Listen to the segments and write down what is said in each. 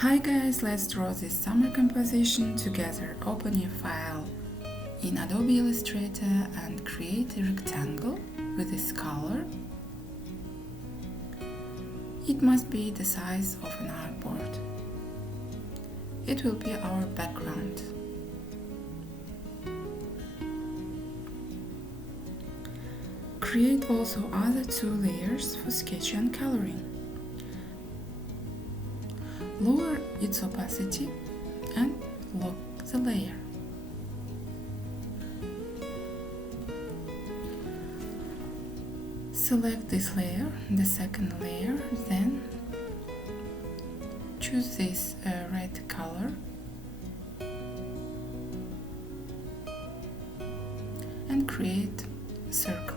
Hi guys, let's draw this summer composition together. Open your file in Adobe Illustrator and create a rectangle with this color. It must be the size of an artboard. It will be our background. Create also other two layers for sketch and coloring. Lower its opacity and lock the layer. Select this layer, the second layer, then choose this red color and create a circle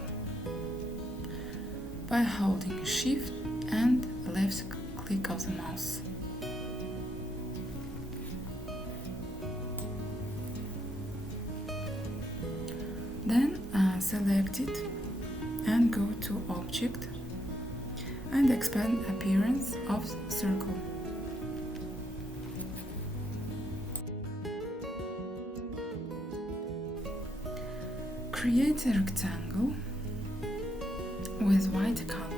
by holding Shift and left click of the mouse. Then select it and go to Object and expand appearance of circle. Create a rectangle with white color.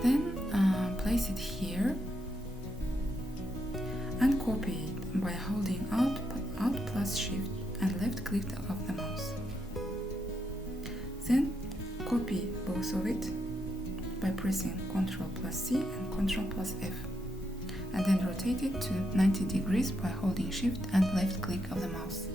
Then place it here and copy it by holding Alt plus Shift and left click of the mouse. Then copy both of it by pressing Ctrl plus C and Ctrl plus F, and then rotate it to 90 degrees by holding Shift and left click of the mouse.